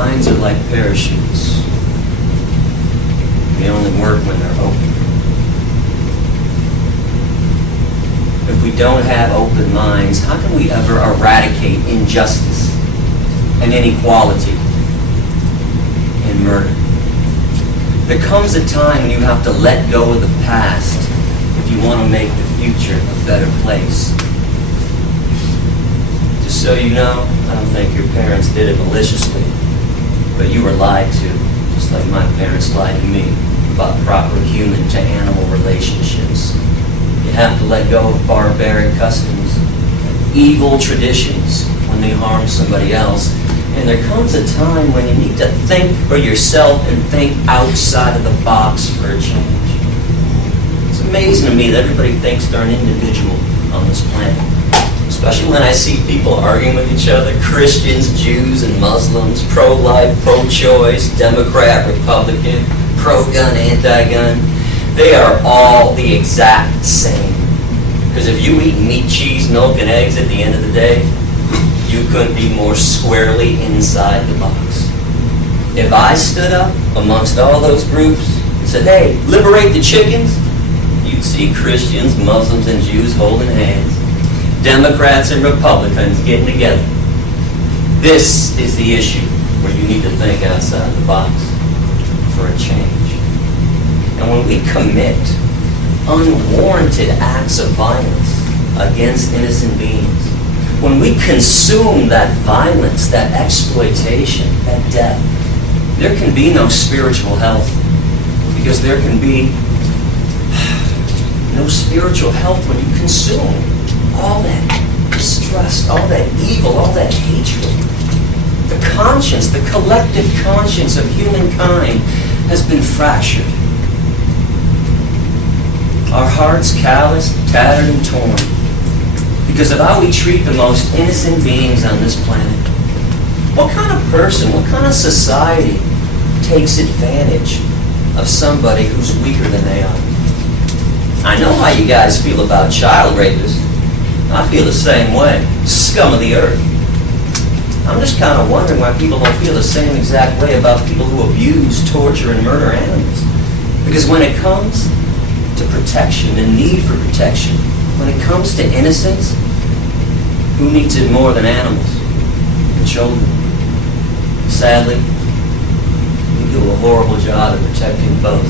minds are like parachutes. They only work when they're open. If we don't have open minds, how can we ever eradicate injustice and inequality and murder? There comes a time when you have to let go of the past if you want to make the future a better place. Just so you know, I don't think your parents did it maliciously, but you were lied to, just like my parents lied to me about proper human-to-animal relationships. You have to let go of barbaric customs, evil traditions when they harm somebody else. And there comes a time when you need to think for yourself and think outside of the box for a change. It's amazing to me that everybody thinks they're an individual on this planet. Especially when I see people arguing with each other, Christians, Jews, and Muslims, pro-life, pro-choice, Democrat, Republican, pro-gun, anti-gun. They are all the exact same. Because if you eat meat, cheese, milk, and eggs at the end of the day, you couldn't be more squarely inside the box. If I stood up amongst all those groups and said, hey, liberate the chickens, you'd see Christians, Muslims, and Jews holding hands, Democrats and Republicans getting together. This is the issue where you need to think outside the box for a change. And when we commit unwarranted acts of violence against innocent beings, when we consume that violence, that exploitation, that death, there can be no spiritual health, because there can be no spiritual health when you consume all that distrust, all that evil, all that hatred. The conscience, the collective conscience of humankind has been fractured. Our hearts calloused, tattered, and torn because of how we treat the most innocent beings on this planet. What kind of person, what kind of society takes advantage of somebody who's weaker than they are? I know how you guys feel about child rapists. I feel the same way. Scum of the earth. I'm just kind of wondering why people don't feel the same exact way about people who abuse, torture, and murder animals. Because when it comes to protection, the need for protection, when it comes to innocence, who needs it more than animals and children? Sadly, we do a horrible job of protecting both.